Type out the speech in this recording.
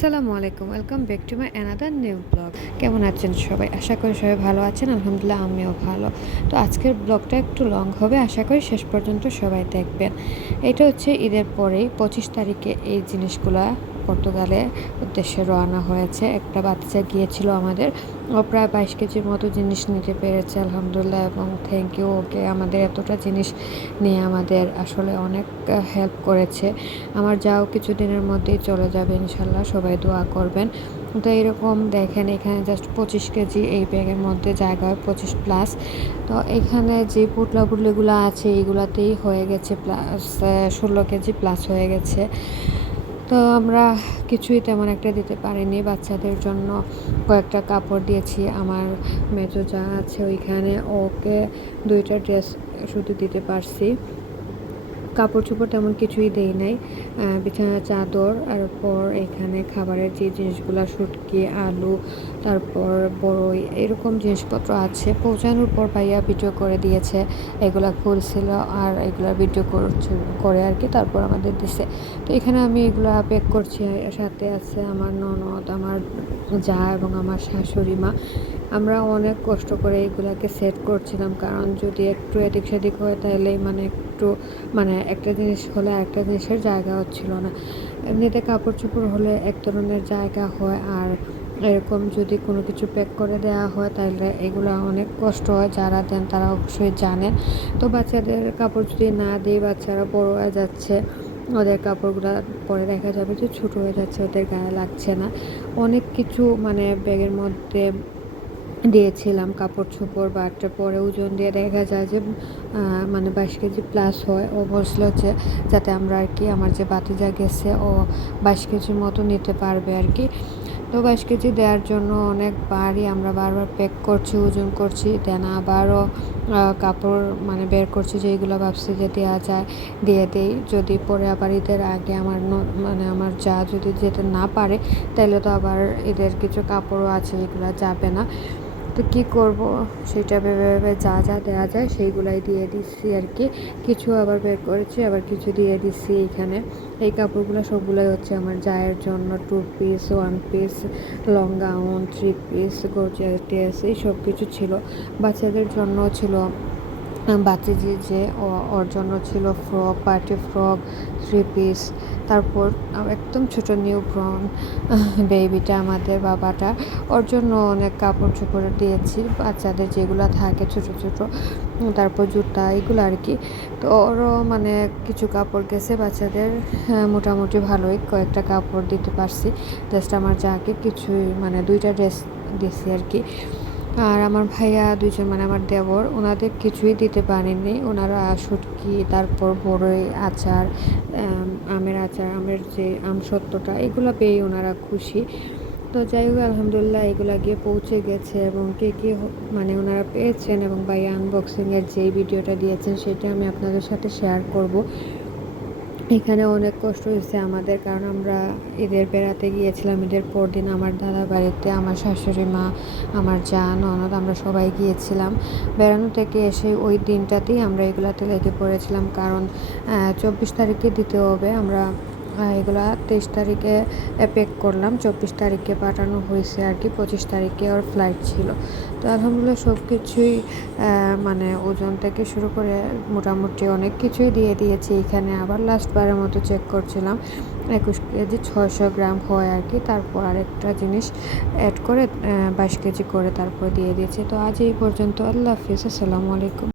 আসসালামু আলাইকুম, welcome back to my another new blog. কেমন আছেন সবাই? আশা করি সবাই ভালো আছেন। আলহামদুলিল্লাহ আমিও ভালো। তো আজকের ব্লগটা একটু লং হবে, আশা করি শেষ পর্যন্ত সবাই দেখবেন। এটা হচ্ছে ঈদের পরেই 25 তারিখে এই জিনিসগুলা পর্তুগালে উদ্দেশ্যে রওনা হয়েছে। একটা বাচ্চা গিয়েছিল আমাদের, ও প্রায় 22 কেজির মতো জিনিস নিতে পেরেছে আলহামদুলিল্লাহ, এবং থ্যাংক ইউ ওকে। আমাদের এতটা জিনিস নিয়ে আমাদের আসলে অনেক হেল্প করেছে। আমার যাও কিছুদিনের মধ্যেই চলে যাবে ইনশাল্লাহ, সবাই দোয়া করবেন। তো এরকম দেখেন, এখানে জাস্ট 25 কেজি এই ব্যাগের মধ্যে জায়গা হয় 25 প্লাস। তো এখানে যে পুটলা পুটলিগুলো আছে এইগুলাতেই হয়ে গেছে প্লাস 16 কেজি প্লাস হয়ে গেছে। তো আমরা কিছুই তেমন একটা দিতে পারিনি। বাচ্চাদের জন্য কয়েকটা কাপড় দিয়েছি। আমার মেজো যা আছে ওইখানে, ওকে 2টা ড্রেস শুধু দিতে পারছি। কাপড় চোপড় তেমন কিছুই দেই নাই। বিছানার চাদর, আর পর এখানে খাবারের যে জিনিসগুলো, শুটকি, আলু, তারপর বড়ই, এরকম জিনিসপত্র আছে। পৌঁছানোর পর ভাইয়া ভিডিও করে দিয়েছে, এগুলা খুলছিল আর এগুলা ভিডিও করে আর কি, তারপর আমাদের দিছে। তো এখানে আমি এগুলা প্যাক করছি। সাথে আছে আমার ননদ, আমার যা এবং আমার শাশুড়ি মা। আমরা অনেক কষ্ট করে এগুলাকে সেট করছিলাম, কারণ যদি একটু এদিক সেদিক হয় তাহলে মানে একটা জিনিস হলে আরেকটা জিনিসের জায়গা হচ্ছিল না। এমনিতে কাপড় চোপড় হলে এক ধরনের জায়গা হয়, আর এরকম যদি কোনো কিছু প্যাক করে দেওয়া হয় তাহলে এগুলো অনেক কষ্ট হয়। যারা দেন তারা অবশ্যই জানেন। তো বাচ্চাদের কাপড় যদি না দিই, বাচ্চারা বড় হয়ে যাচ্ছে, ওদের কাপড়গুলো পরে দেখা যাবে যে ছোটো হয়ে যাচ্ছে, ওদের গায়ে লাগছে না। অনেক কিছু মানে ব্যাগের মধ্যে দিয়েছিলাম কাপড় চোপড়, বাট পরে ওজন দিয়ে দেখা যায় যে মানে 22 কেজি প্লাস হয়। ও বসলো যে যাতে আমরা আর কি, আমার যে বাতিজা গেছে ও 22 কেজির মতো নিতে পারবে আর কি। তো 22 কেজি দেওয়ার জন্য অনেকবারই আমরা বারবার প্যাক করছি, ওজন করছি, দেন আবারও কাপড় মানে বের করছি যেগুলো ভাবছি যে দেওয়া যায় দিয়ে দেই। যদি পরে আবার ঈদের আগে মানে আমার যা যদি যেতে না পারে, তাহলে তো আবার ঈদের কিছু কাপড়ও আছে, এগুলো যাবে না। তো কী করব, সেটা ভেবে ভেবে যা যা দেওয়া যায় সেইগুলাই দিয়ে দিচ্ছি আর কি। কিছু আবার বের করেছি, আবার কিছু দিয়ে দিচ্ছি এইখানে। এই কাপড়গুলো সবগুলোই হচ্ছে আমার জায়ের জন্য, 2 piece, 1 piece, long gown, 3 piece, gorgeous, এই সব কিছু ছিল। বাচ্চাদের জন্য ছিল বাচ্চাজি যে ওর জন্য ছিল ফ্রক, পার্টি ফ্রক, 3 পিস। তারপর একদম ছোটো নিউ ব্রন বেবিটা, আমাদের বাবাটা, ওর জন্য অনেক কাপড় চোপড় দিয়েছি, বাচ্চাদের যেগুলো থাকে ছোটো ছোটো। তারপর জুতা, এগুলো আর কি। তো ওরও মানে কিছু কাপড় গেছে বাচ্চাদের। মোটামুটি ভালোই কয়েকটা কাপড় দিতে পারছি। জাস্ট আমার যাকে কিছুই মানে 2টা ড্রেস দিছি আর কি। আর আমার ভাইয়া দুইজন মানে আমার দেবর, ওনাদের কিছুই দিতে পারেনি। ওনারা শুটকি, তারপর বড়ই আচার, আমের আচার, আমের যে আমসত্ত্বটা, এগুলো পেয়ে ওনারা খুশি। তো যাই হোক আলহামদুলিল্লাহ এগুলো গিয়ে পৌঁছে গেছে, এবং কে কে মানে ওনারা পেয়েছেন এবং ভাইয়া আনবক্সিংয়ের যেই ভিডিওটা দিয়েছেন সেটা আমি আপনাদের সাথে শেয়ার করব। এখানে অনেক কষ্ট হয়েছে আমাদের, কারণ আমরা ঈদের বেড়াতে গিয়েছিলাম। ঈদের পর দিন আমার দাদা বাড়িতে আমার শাশুড়ি মা, আমার যা, ননদ, আমরা সবাই গিয়েছিলাম। বেড়ানো থেকে এসে ওই দিনটাতেই আমরা এগুলাতে লেগে পড়েছিলাম, কারণ 24 তারিখে দিতে হবে। আমরা এগুলা 23 তারিখে প্যাক করলাম, 24 তারিখে পাঠানো হয়েছে আর কি। 25 তারিখে ওর ফ্লাইট ছিল। তো আলহামদুলিল্লাহ সব কিছুই মানে ওজন থেকে শুরু করে মোটামুটি অনেক কিছুই দিয়ে দিয়েছি। এখানে আবার লাস্টবারের মতো চেক করছিলাম, 21 কেজি 600 গ্রাম হয় আর কি। তারপর আরেকটা জিনিস অ্যাড করে 22 কেজি করে তারপর দিয়ে দিয়েছি। তো আজ এই পর্যন্ত। আল্লাহ হাফিজ, আসসালামু আলাইকুম।